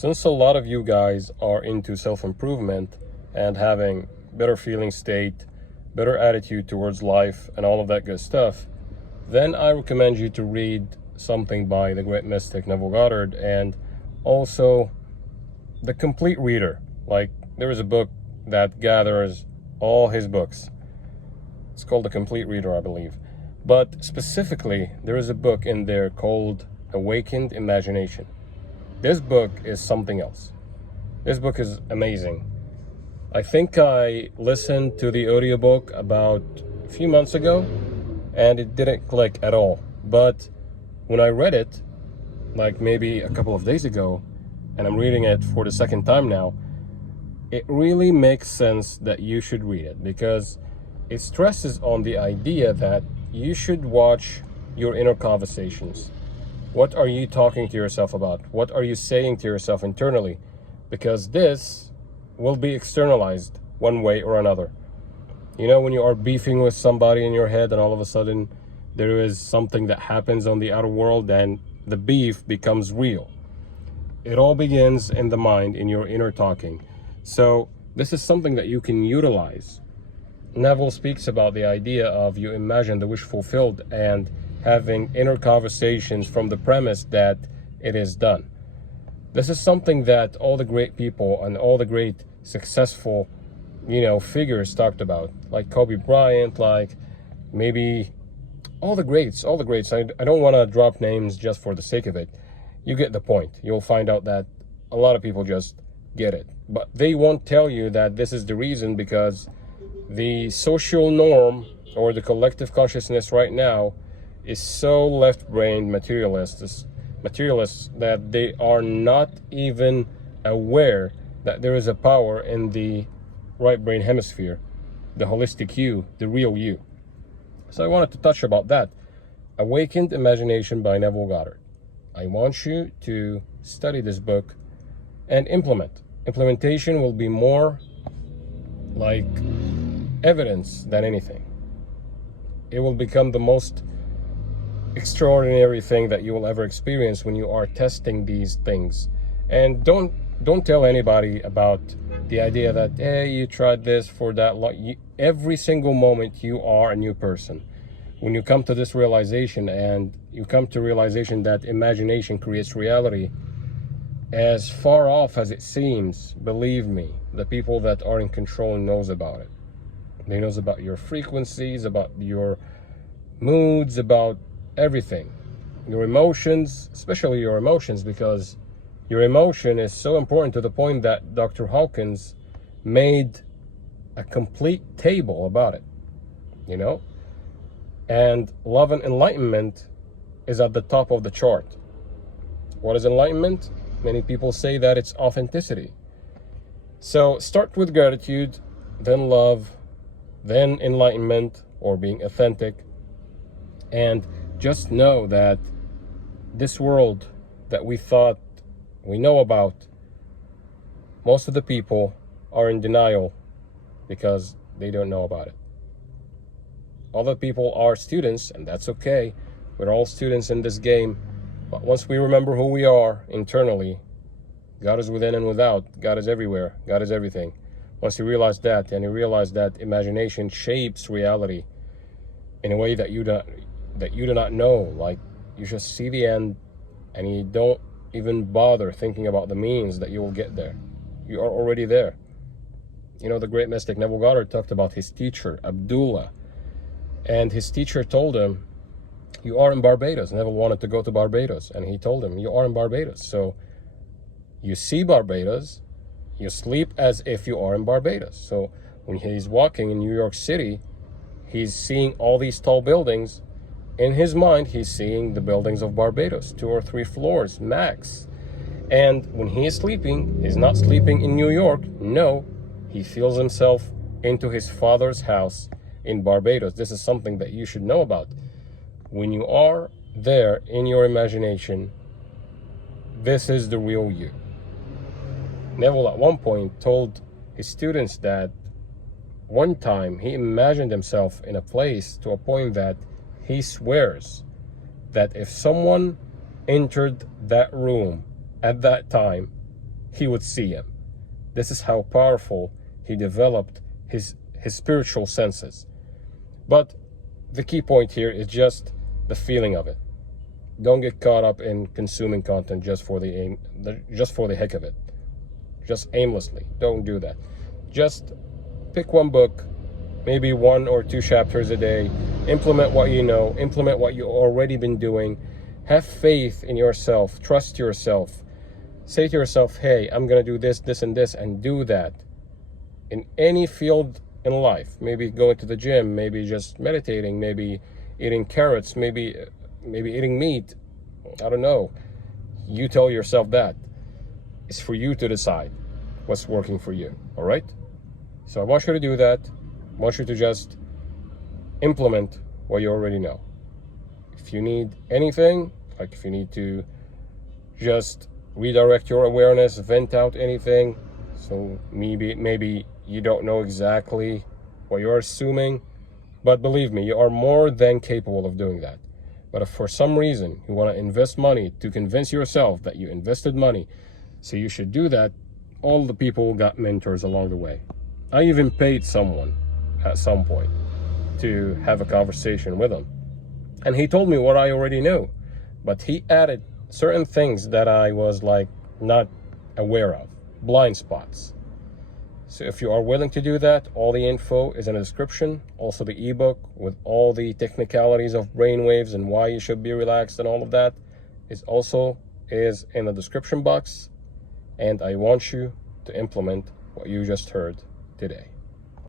Since a lot of you guys are into self-improvement and having better feeling state, better attitude towards life, and all of that good stuff, then I recommend you to read something by the great mystic Neville Goddard, and also The Complete Reader. Like, there is a book that gathers all his books. It's called The Complete Reader, I believe. But specifically, there is a book in there called Awakened Imagination. This book is something else. This book is amazing. I think I listened to the audiobook about a few months ago, and it didn't click at all. But when I read it, like maybe a couple of days ago, and I'm reading it for the second time now, it really makes sense that you should read it, because it stresses on the idea that you should watch your inner conversations. What are you talking to yourself about? What are you saying to yourself internally? Because this will be externalized one way or another. You know, when you are beefing with somebody in your head and all of a sudden there is something that happens on the outer world and the beef becomes real. It all begins in the mind, in your inner talking. So this is something that you can utilize. Neville speaks about the idea of you imagine the wish fulfilled and having inner conversations from the premise that it is done. This is something that all the great people and all the great successful, figures talked about, like Kobe Bryant, like maybe all the greats. I don't want to drop names just for the sake of it. You get the point. You'll find out that a lot of people just get it. But they won't tell you that this is the reason, because the social norm or the collective consciousness right now is so left-brained materialists that they are not even aware that there is a power in the right brain hemisphere, the holistic you, the real you. So I wanted to touch about that. Awakened Imagination by Neville Goddard. I want you to study this book and implement. Implementation will be more like evidence than anything. It will become the most extraordinary thing that you will ever experience when you are testing these things. And don't tell anybody about the idea that, hey, you tried this for that long. Every single moment you are a new person. When you come to this realization, and you come to realization that imagination creates reality, as far off as it seems, believe me, the people that are in control knows about it. They knows about your frequencies, about your moods, about everything, your emotions, especially your emotions, because your emotion is so important to the point that Dr. Hawkins made a complete table about it, and love and enlightenment is at the top of the chart. What is enlightenment? Many people say that it's authenticity. So start with gratitude, then love, then enlightenment, or being authentic, and just know that this world that we thought we know about, most of the people are in denial because they don't know about it. Other people are students, and that's okay. We're all students in this game. But once we remember who we are internally, God is within and without. God is everywhere. God is everything. Once you realize that, and you realize that imagination shapes reality in a way that you do not know, like you just see the end and you don't even bother thinking about the means that you will get there. You are already there. The great mystic Neville Goddard talked about his teacher, Abdullah, and his teacher told him, you are in Barbados. Neville wanted to go to Barbados, and he told him, you are in Barbados. So you see Barbados, you sleep as if you are in Barbados. So when he's walking in New York City, he's seeing all these tall buildings. In his mind, he's seeing the buildings of Barbados, 2 or 3 floors max. And when he is sleeping, he's not sleeping in New York. No, he feels himself into his father's house in Barbados. This is something that you should know about. When you are there in your imagination, this is the real you. Neville at one point told his students that one time he imagined himself in a place to a point that he swears that if someone entered that room at that time, he would see him. This is how powerful he developed his spiritual senses. But the key point here is just the feeling of it. Don't get caught up in consuming content just for the heck of it, just aimlessly. Don't do that. Just pick one book, maybe 1 or 2 chapters a day. Implement what you know. Implement what you've already been doing. Have faith in yourself. Trust yourself. Say to yourself, hey, I'm going to do this, this, and this, and do that. In any field in life, maybe going to the gym, maybe just meditating, maybe eating carrots, maybe eating meat. I don't know. You tell yourself that. It's for you to decide what's working for you. All right? So I want you to do that. I want you to just implement what you already know. If you need anything, like if you need to just redirect your awareness, vent out anything, so maybe you don't know exactly what you're assuming, but believe me, you are more than capable of doing that. But if for some reason you want to invest money to convince yourself that you invested money, so you should do that, all the people got mentors along the way. I even paid someone at some point to have a conversation with him. And he told me what I already knew, but he added certain things that I was like not aware of, blind spots. So if you are willing to do that, all the info is in the description. Also the ebook with all the technicalities of brainwaves and why you should be relaxed and all of that is in the description box. And I want you to implement what you just heard today.